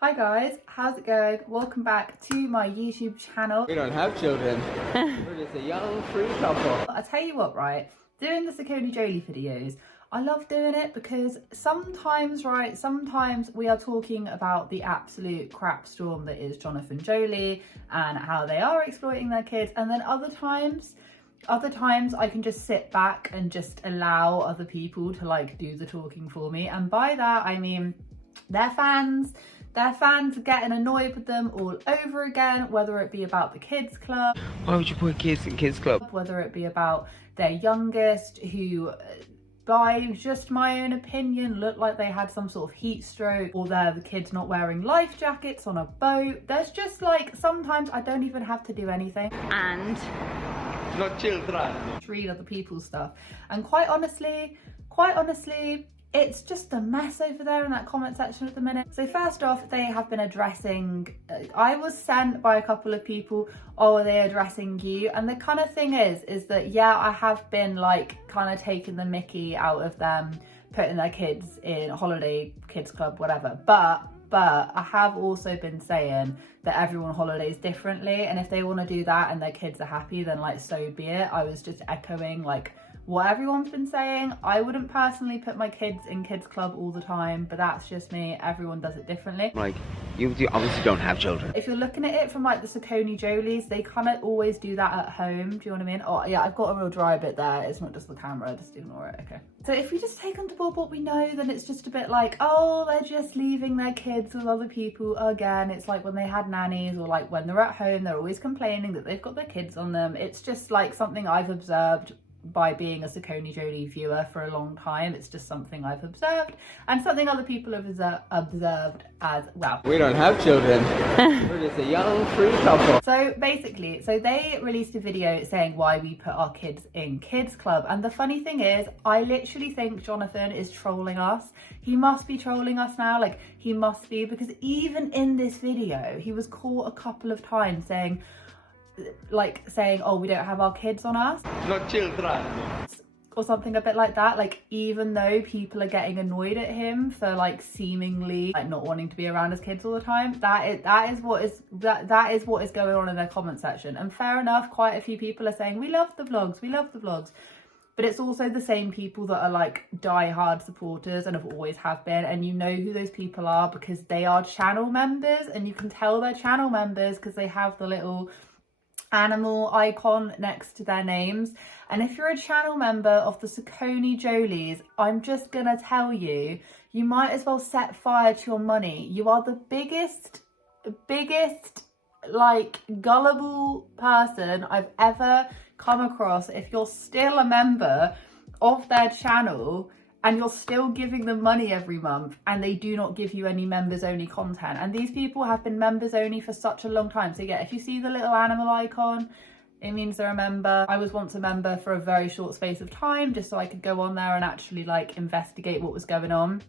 Hi guys, how's it going? Welcome back to my YouTube channel. We don't have children. We're just a young free couple. I tell you what, right? Doing the SACCONEJOLY videos, I love doing it because sometimes we are talking about the absolute crap storm that is Jonathan Jolie and how they are exploiting their kids, and then other times I can just sit back and just allow other people to like do the talking for me. And by that I mean their fans are getting annoyed with them all over again, whether it be about the kids club. Why would you put kids in kids club? Whether it be about their youngest who, by just my own opinion, looked like they had some sort of heat stroke, or they're the kids not wearing life jackets on a boat. There's just like, sometimes I don't even have to do anything. And Not children. Read other people's stuff. And quite honestly, it's just a mess over there in that comment section at the minute. So first off, they have been addressing, I was sent by a couple of people, oh, are they addressing you? And the kind of thing is that, yeah, I have been like kind of taking the mickey out of them, putting their kids in holiday, kids club, whatever. But I have also been saying that everyone holidays differently. And if they want to do that and their kids are happy, then like, so be it. I was just echoing like what everyone's been saying. I wouldn't personally put my kids in kids club all the time, but that's just me. Everyone does it differently. Like, you obviously don't have children. If you're looking at it from like the SACCONEJOLYs, they kind of always do that at home. Do you know what I mean? Oh yeah, I've got a real dry bit there. It's not just the camera, just ignore it, okay. So if we just take on board what we know, then it's just a bit like, oh, they're just leaving their kids with other people again. It's like when they had nannies, or like when they're at home, they're always complaining that they've got their kids on them. It's just like something I've observed by being a SACCONEJOLY viewer for a long time. It's just something I've observed, and something other people have observed as well. We don't have children. We're just a young free couple. So basically, they released a video saying why we put our kids in kids club. And the funny thing is, I literally think Jonathan is trolling us. He must be trolling us now. Like, he must be, because even in this video, he was caught a couple of times saying, oh, we don't have our kids on us. Not children. Or something a bit like that. Like, even though people are getting annoyed at him for like seemingly like not wanting to be around his kids all the time, that is what is going on in their comment section. And fair enough, quite a few people are saying we love the vlogs, but it's also the same people that are like die-hard supporters and have been, and you know who those people are because they are channel members, and you can tell they're channel members because they have the little animal icon next to their names. And if you're a channel member of the SACCONEJOLYs, I'm just gonna tell you, you might as well set fire to your money. You are the biggest like gullible person I've ever come across. If you're still a member of their channel and you're still giving them money every month, and they do not give you any members only content. And these people have been members only for such a long time. So yeah, if you see the little animal icon, it means they're a member. I was once a member for a very short space of time, just so I could go on there and actually like investigate what was going on.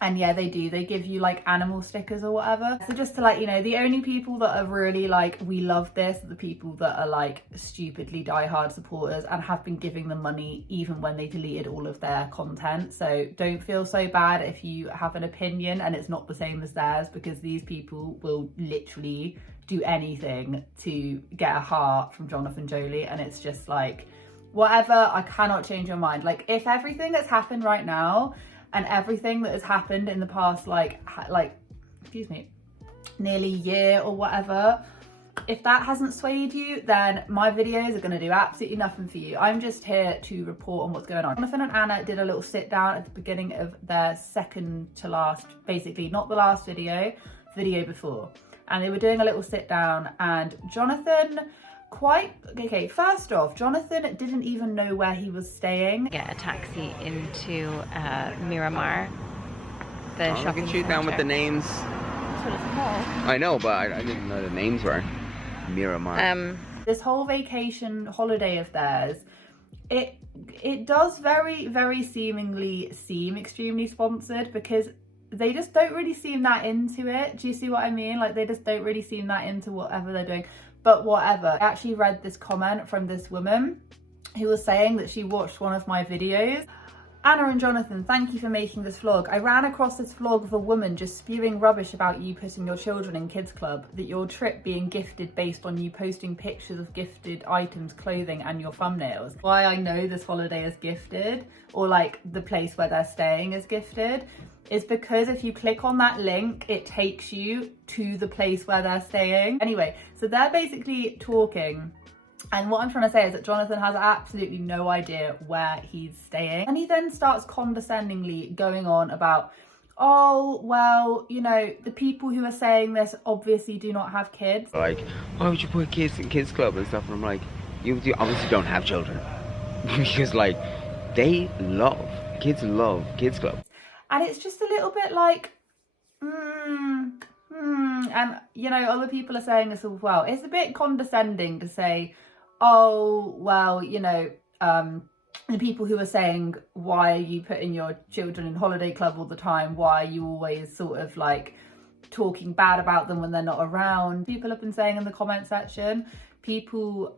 And yeah, they give you like animal stickers or whatever. So just to let you know, the only people that are really like, we love this, are the people that are like stupidly die-hard supporters and have been giving them money even when they deleted all of their content. So don't feel so bad if you have an opinion and it's not the same as theirs, because these people will literally do anything to get a heart from Jonathan Jolie. And it's just like, whatever, I cannot change your mind. Like, if everything that's happened right now and everything that has happened in the past excuse me, nearly year or whatever, if that hasn't swayed you, then my videos are going to do absolutely nothing for you. I'm just here to report on what's going on. Jonathan and Anna did a little sit down at the beginning of their second to last, basically not the last video, video before, and they were doing a little sit down, and Jonathan first off, Jonathan didn't even know where he was staying. get a taxi into Miramar, the I shopping can shoot down with the names. That's what it's called. I know, but I didn't know the names were. Miramar. This whole vacation holiday of theirs, it does very seemingly seem extremely sponsored, because they just don't really seem that into it. Do you see what I mean? Like, they just don't really seem that into whatever they're doing. But whatever. I actually read this comment from this woman who was saying that she watched one of my videos. Anna and Jonathan, thank you for making this vlog. I ran across this vlog of a woman just spewing rubbish about you putting your children in kids club, that your trip being gifted based on you posting pictures of gifted items, clothing and your thumbnails. Why I know this holiday is gifted, or like the place where they're staying is gifted, is because if you click on that link, it takes you to the place where they're staying. Anyway, so they're basically talking. And what I'm trying to say is that Jonathan has absolutely no idea where he's staying. And he then starts condescendingly going on about, oh, well, you know, the people who are saying this obviously do not have kids. Like, why would you put kids in kids club and stuff? And I'm like, you obviously don't have children. Because like, kids love kids club. And it's just a little bit like, and you know, other people are saying this as well. It's a bit condescending to say, oh, well, you know, the people who are saying, why are you putting your children in holiday club all the time? Why are you always sort of like talking bad about them when they're not around? People have been saying in the comment section, people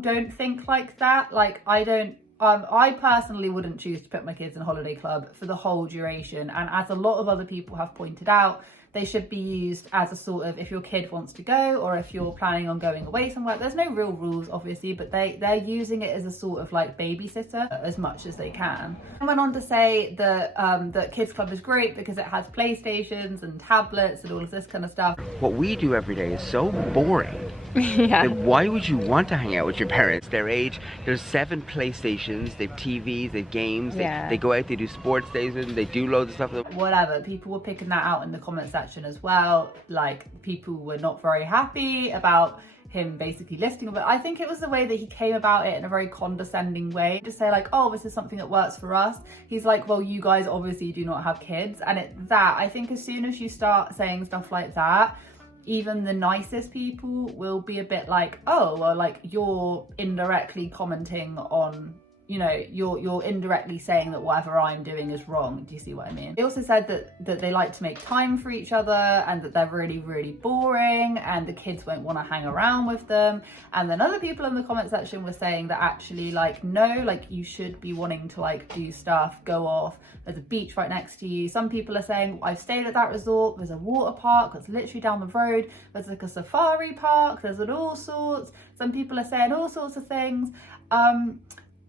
don't think like that. Like, I personally wouldn't choose to put my kids in holiday club for the whole duration. And as a lot of other people have pointed out, they should be used as a sort of, if your kid wants to go, or if you're planning on going away somewhere. There's no real rules, obviously, but they're using it as a sort of like babysitter as much as they can. I went on to say that that Kids Club is great because it has PlayStations and tablets and all of this kind of stuff. What we do every day is so boring. Yeah. Why would you want to hang out with your parents? Their age, there's 7 PlayStations, they have TVs, they have games, they go out, they do sports days, and they do loads of stuff. Whatever, people were picking that out in the comment section as well. Like, people were not very happy about him basically listing, but I think it was the way that he came about it in a very condescending way. Just say like, oh, this is something that works for us. He's like, well, you guys obviously do not have kids. And I think as soon as you start saying stuff like that, even the nicest people will be a bit like, oh, well, like, you're indirectly commenting on, you know, you're indirectly saying that whatever I'm doing is wrong. Do you see what I mean? They also said that they like to make time for each other, and that they're really, really boring, and the kids won't want to hang around with them. And then other people in the comment section were saying that actually, like, no, like, you should be wanting to like do stuff, go off. There's a beach right next to you. Some people are saying, I've stayed at that resort. There's a water park that's literally down the road. There's like a safari park. There's all sorts. Some people are saying all sorts of things.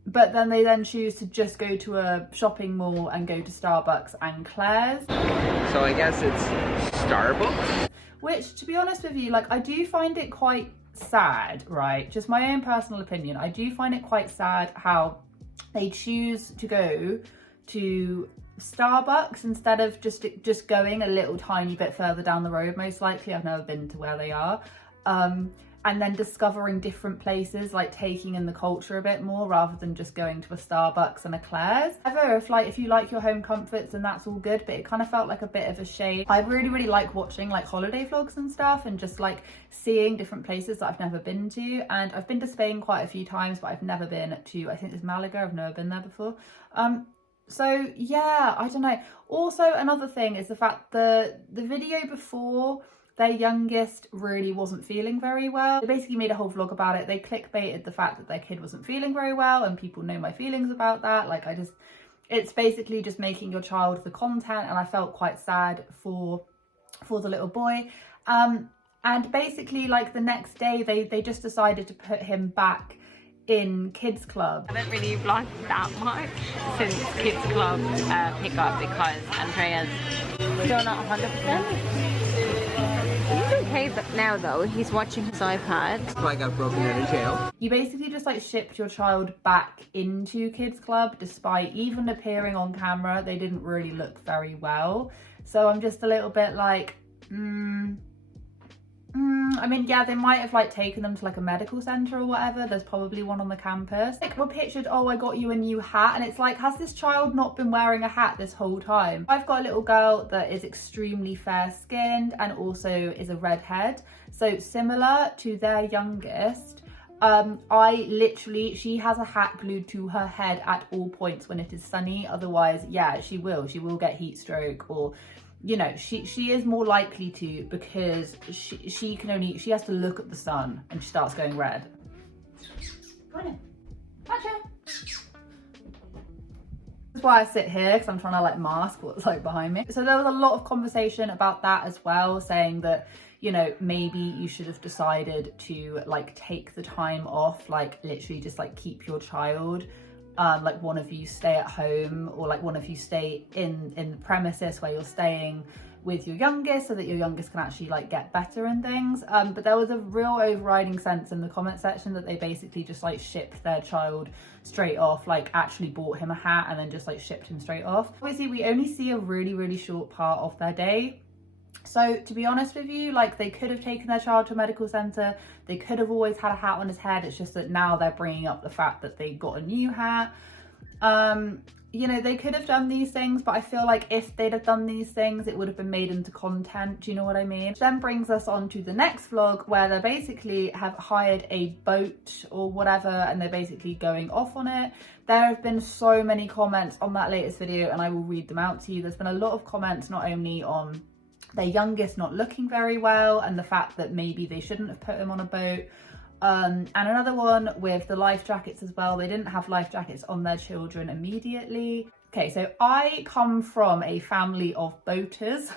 But then they choose to just go to a shopping mall and go to Starbucks and Claire's. So I guess it's Starbucks? Which, to be honest with you, like, I do find it quite sad, right? Just my own personal opinion. I do find it quite sad how they choose to go to Starbucks instead of just going a little tiny bit further down the road. Most likely, I've never been to where they are. And then discovering different places, like taking in the culture a bit more rather than just going to a Starbucks and a Claire's. However, if you like your home comforts, then that's all good, but it kind of felt like a bit of a shame. I really, really like watching like holiday vlogs and stuff, and just like seeing different places that I've never been to. And I've been to Spain quite a few times, but I've never been to, I think it's Malaga. I've never been there before. So yeah, I don't know. Also, another thing is the fact the video before, their youngest really wasn't feeling very well. They basically made a whole vlog about it. They clickbaited the fact that their kid wasn't feeling very well, and people know my feelings about that. Like, it's basically just making your child the content, and I felt quite sad for the little boy. And basically, like, the next day, they just decided to put him back in Kids Club. I haven't really vlogged that much since Kids Club pickup because Andrea's still not 100%. He's okay now though, he's watching his iPad. I got broken out of jail. You basically just like shipped your child back into Kids Club, despite even appearing on camera, they didn't really look very well. So I'm just a little bit like, I mean, yeah, they might have like taken them to like a medical centre or whatever. There's probably one on the campus. Like, we're pictured, oh, I got you a new hat. And it's like, has this child not been wearing a hat this whole time? I've got a little girl that is extremely fair skinned and also is a redhead. So similar to their youngest, she has a hat glued to her head at all points when it is sunny. Otherwise, yeah, she will get heat stroke, or, you know, she is more likely to, because she has to look at the sun and she starts going red. Come on in. Patrick. That's why I sit here, because I'm trying to like mask what's like behind me. So there was a lot of conversation about that as well, saying that, you know, maybe you should have decided to like take the time off, like literally just like keep your child, like one of you stay at home, or like one of you stay in the premises where you're staying with your youngest, so that your youngest can actually like get better and things. But there was a real overriding sense in the comment section that they basically just like shipped their child straight off, like actually bought him a hat and then just like shipped him straight off. Obviously we only see a really short part of their day, so to be honest with you, like they could have taken their child to a medical centre, they could have always had a hat on his head. It's just that now they're bringing up the fact that they got a new hat. You know, they could have done these things, but I feel like if they'd have done these things, it would have been made into content. Do you know what I mean? Which then brings us on to the next vlog, where they basically have hired a boat or whatever, and they're basically going off on it. There have been so many comments on that latest video, and I will read them out to you. There's been a lot of comments, not only on their youngest not looking very well and the fact that maybe they shouldn't have put him on a boat. And another one with the life jackets as well. They didn't have life jackets on their children immediately. Okay, so I come from a family of boaters.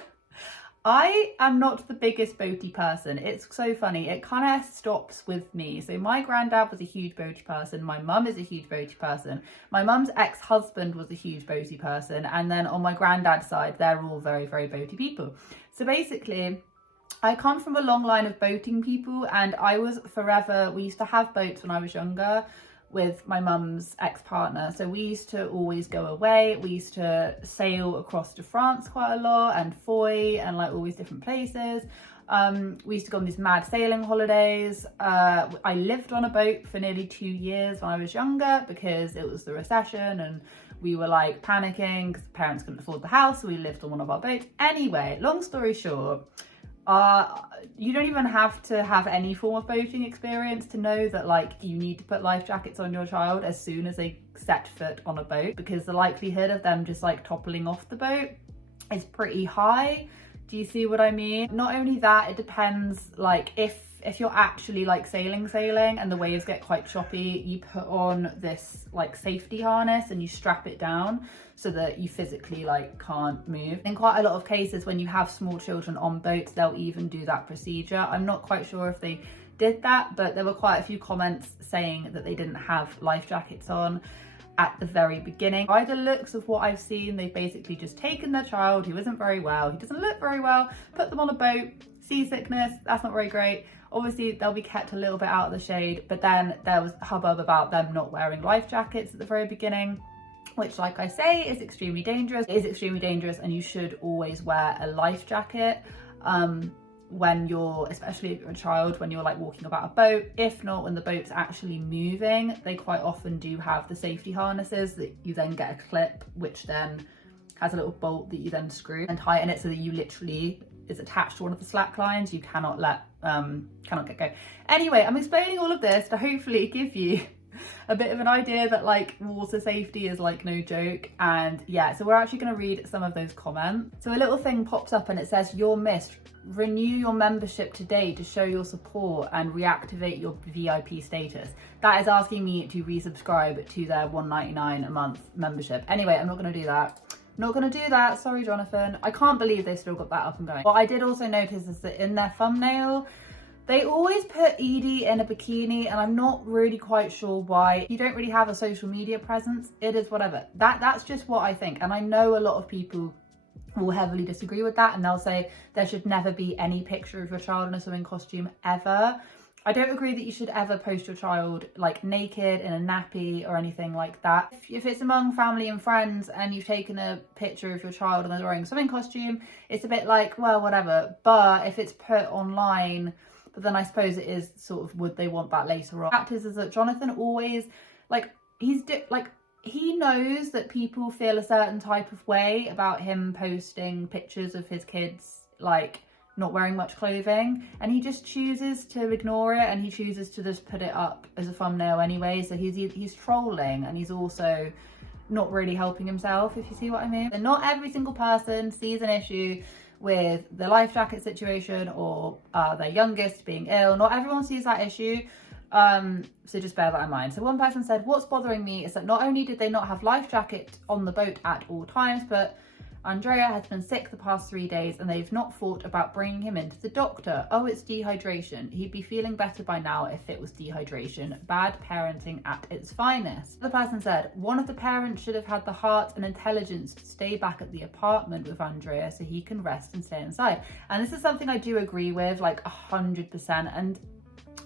I am not the biggest boaty person. It's so funny. It kind of stops with me. So my granddad was a huge boaty person. My mum is a huge boaty person. My mum's ex-husband was a huge boaty person. And then on my granddad's side, they're all very boaty people. So basically, I come from a long line of boating people, and I was forever, we used to have boats when I was younger with my mum's ex-partner. So we used to always go away. We used to sail across to France quite a lot, and Foy, and like all these different places. We used to go on these mad sailing holidays. I lived on a boat for nearly 2 years when I was younger, because it was the recession and we were like panicking because parents couldn't afford the house, so we lived on one of our boats. Anyway, long story short, you don't even have to have any form of boating experience to know that like you need to put life jackets on your child as soon as they set foot on a boat, because the likelihood of them just like toppling off the boat is pretty high. Do you see what I mean? Not only that, it depends, like if you're actually like sailing and the waves get quite choppy, you put on this like safety harness and you strap it down so that you physically like can't move. In quite a lot of cases, when you have small children on boats, they'll even do that procedure. I'm not quite sure if they did that, but there were quite a few comments saying that they didn't have life jackets on at the very beginning. By the looks of what I've seen, they've basically just taken their child who isn't very well, he doesn't look very well, put them on a boat. Seasickness, that's not very great. Obviously they'll be kept a little bit out of the shade, but then there was hubbub about them not wearing life jackets at the very beginning, which, like I say, is extremely dangerous. It is extremely dangerous, and you should always wear a life jacket when you're, especially if you're a child, when you're like walking about a boat. If not, when the boat's actually moving, they quite often do have the safety harnesses that you then get a clip, which then has a little bolt that you then screw and tighten it so that you literally is attached to one of the slack lines. You cannot let cannot get go. Anyway, I'm explaining all of this to hopefully give you a bit of an idea that like water safety is like no joke. And yeah, so we're actually going to read some of those comments. So a little thing pops up and it says, "You're missed. Renew your membership today to show your support and reactivate your VIP status." That is asking me to resubscribe to their $1.99 a month membership. Anyway, I'm not going to do that. Not going to do that. Sorry, Jonathan. I can't believe they still got that up and going. What I did also notice is that in their thumbnail, they always put Edie in a bikini, and I'm not really quite sure why. You don't really have a social media presence. It is whatever. That's just what I think. And I know a lot of people will heavily disagree with that, and they'll say there should never be any picture of your child in a swimming costume ever. I don't agree that you should ever post your child like naked in a nappy or anything like that. If it's among family and friends and you've taken a picture of your child and they're wearing a swimming costume, it's a bit like, well, whatever. But if it's put online, but then I suppose it is sort of, would they want that later on? The fact is that Jonathan always, like, he knows that people feel a certain type of way about him posting pictures of his kids, like, not wearing much clothing, and he just chooses to ignore it, and he chooses to just put it up as a thumbnail anyway. So he's trolling, and he's also not really helping himself, if you see what I mean. And not every single person sees an issue with the life jacket situation or their youngest being ill. Not everyone sees that issue. So just bear that in mind. So one person said, what's bothering me is that not only did they not have life jacket on the boat at all times, but Andrea has been sick the past 3 days and they've not thought about bringing him into the doctor. Oh, it's dehydration. He'd be feeling better by now if it was dehydration. Bad parenting at its finest. The person said, one of the parents should have had the heart and intelligence to stay back at the apartment with Andrea so he can rest and stay inside. And this is something I do agree with, like 100%. And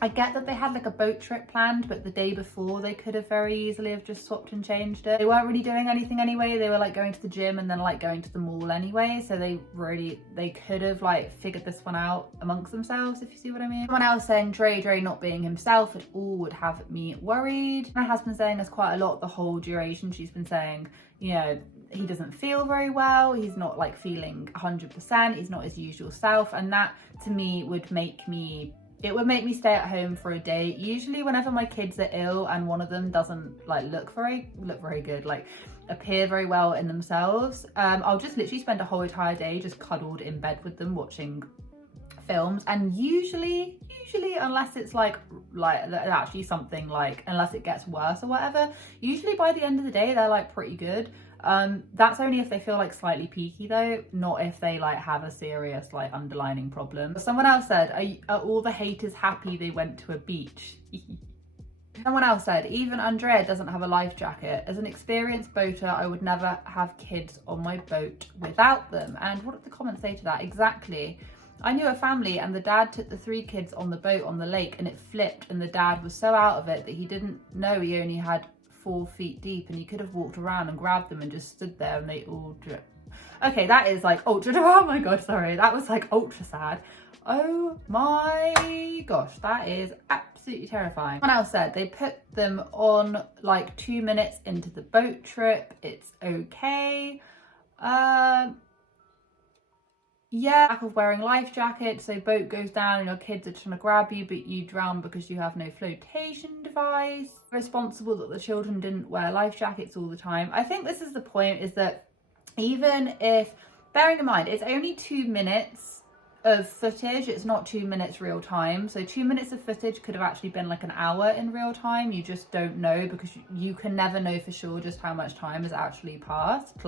I get that they had like a boat trip planned, but the day before they could have very easily have just swapped and changed it. They weren't really doing anything anyway. They were like going to the gym and then like going to the mall anyway. So they could have like figured this one out amongst themselves, if you see what I mean. Someone else saying Dre not being himself at all would have me worried. My husband's saying this quite a lot the whole duration. She's been saying, you know, he doesn't feel very well. He's not like feeling 100%. He's not his usual self. And that to me would make me stay at home for a day. Usually whenever my kids are ill and one of them doesn't like look very good, like appear very well in themselves, I'll just literally spend a whole entire day just cuddled in bed with them watching films. And usually unless it's like actually something like, unless it gets worse or whatever, usually by the end of the day they're like pretty good. That's only if they feel like slightly peaky though, not if they like have a serious like underlying problem. Someone else said, are all the haters happy they went to a beach? Someone else said, even Andrea doesn't have a life jacket. As an experienced boater, I would never have kids on my boat without them. And what did the comments say to that? Exactly. I knew a family and the dad took the 3 kids on the boat on the lake and it flipped and the dad was so out of it that he didn't know he only had 4 feet deep and he could have walked around and grabbed them and just stood there and they all dripped. Okay, that is like ultra, oh my god, sorry, that was like ultra sad. Oh my gosh, that is absolutely terrifying. Someone else said they put them on like 2 minutes into the boat trip. It's okay. Yeah, lack of wearing life jackets, so boat goes down and your kids are trying to grab you but you drown because you have no flotation device. Responsible that the children didn't wear life jackets all the time. I think this is the point, is that even if, bearing in mind it's only 2 minutes of footage, it's not 2 minutes real time, so 2 minutes of footage could have actually been like an hour in real time. You just don't know because you can never know for sure just how much time has actually passed.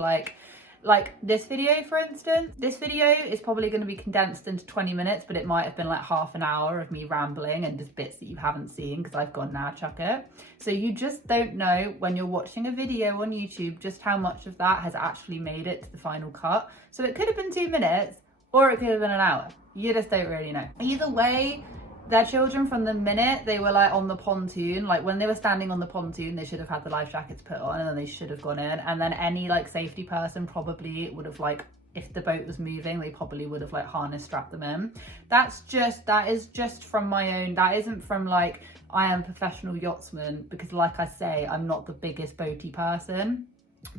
Like this video, for instance, this video is probably going to be condensed into 20 minutes, but it might have been like half an hour of me rambling and just bits that you haven't seen because I've gone now chuck it. So you just don't know when you're watching a video on YouTube just how much of that has actually made it to the final cut. So it could have been 2 minutes or it could have been an hour. You just don't really know. Either way, their children, from the minute they were like on the pontoon, like when they were standing on the pontoon, they should have had the life jackets put on and then they should have gone in. And then any like safety person probably would have like, if the boat was moving, they probably would have like harness strapped them in. That is just from my own, that isn't from like, I am a professional yachtsman, because like I say, I'm not the biggest boaty person,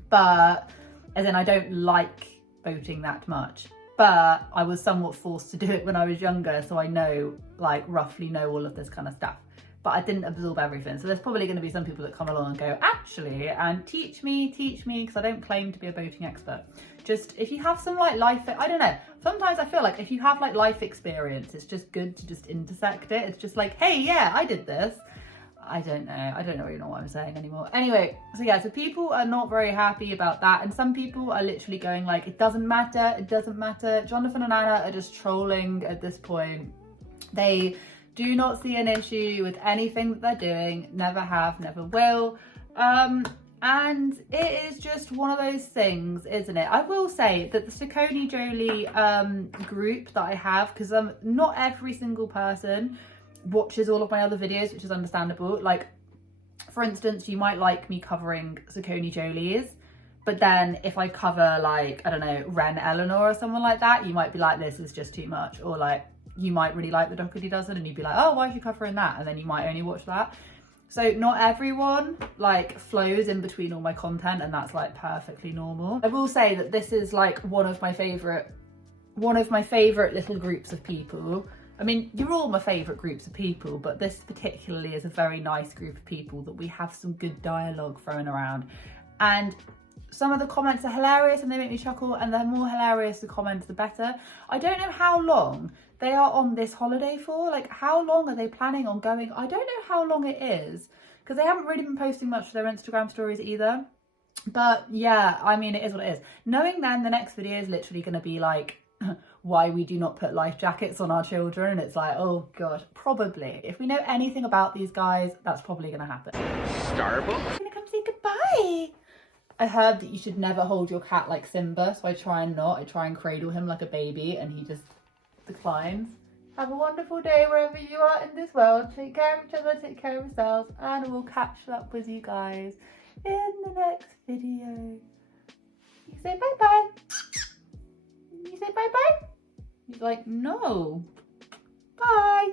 but as in I don't like boating that much. But I was somewhat forced to do it when I was younger, so I know, like, roughly know all of this kind of stuff. But I didn't absorb everything. So there's probably going to be some people that come along and go, actually, and teach me, because I don't claim to be a boating expert. Just, if you have some, like, life, I don't know. Sometimes I feel like if you have, like, life experience, it's just good to just intersect it. It's just like, hey, yeah, I did this. I don't really know what I'm saying anymore. Anyway, so yeah, so people are not very happy about that, and some people are literally going like, it doesn't matter, it doesn't matter. Jonathan and Anna are just trolling at this point. They do not see an issue with anything that they're doing, never have, never will. And it is just one of those things, isn't it? I will say that the SACCONEJOLY group that I have, because not every single person watches all of my other videos, which is understandable. Like, for instance, you might like me covering SACCONEJOLYs, but then if I cover like, I don't know, Ren Eleanor or someone like that, you might be like, this is just too much. Or like, you might really like the Doherty Dozen and you'd be like, oh, why are you covering that? And then you might only watch that. So not everyone like flows in between all my content, and that's like perfectly normal. I will say that this is like one of my favorite little groups of people. I mean, you're all my favourite groups of people, but this particularly is a very nice group of people that we have some good dialogue thrown around. And some of the comments are hilarious and they make me chuckle, and the more hilarious the comments, the better. I don't know how long they are on this holiday for? Like, how long are they planning on going? I don't know how long it is, because they haven't really been posting much of their Instagram stories either. But yeah, I mean, it is what it is. Knowing then the next video is literally going to be like, why we do not put life jackets on our children. And it's like, oh God, probably. If we know anything about these guys, that's probably going to happen. Starbucks? I'm going to come say goodbye. I heard that you should never hold your cat like Simba, so I try and not. I try and cradle him like a baby, and he just declines. Have a wonderful day wherever you are in this world. Take care of each other, take care of yourselves, and we'll catch up with you guys in the next video. You say bye-bye. You say bye-bye? He's like, no. Bye.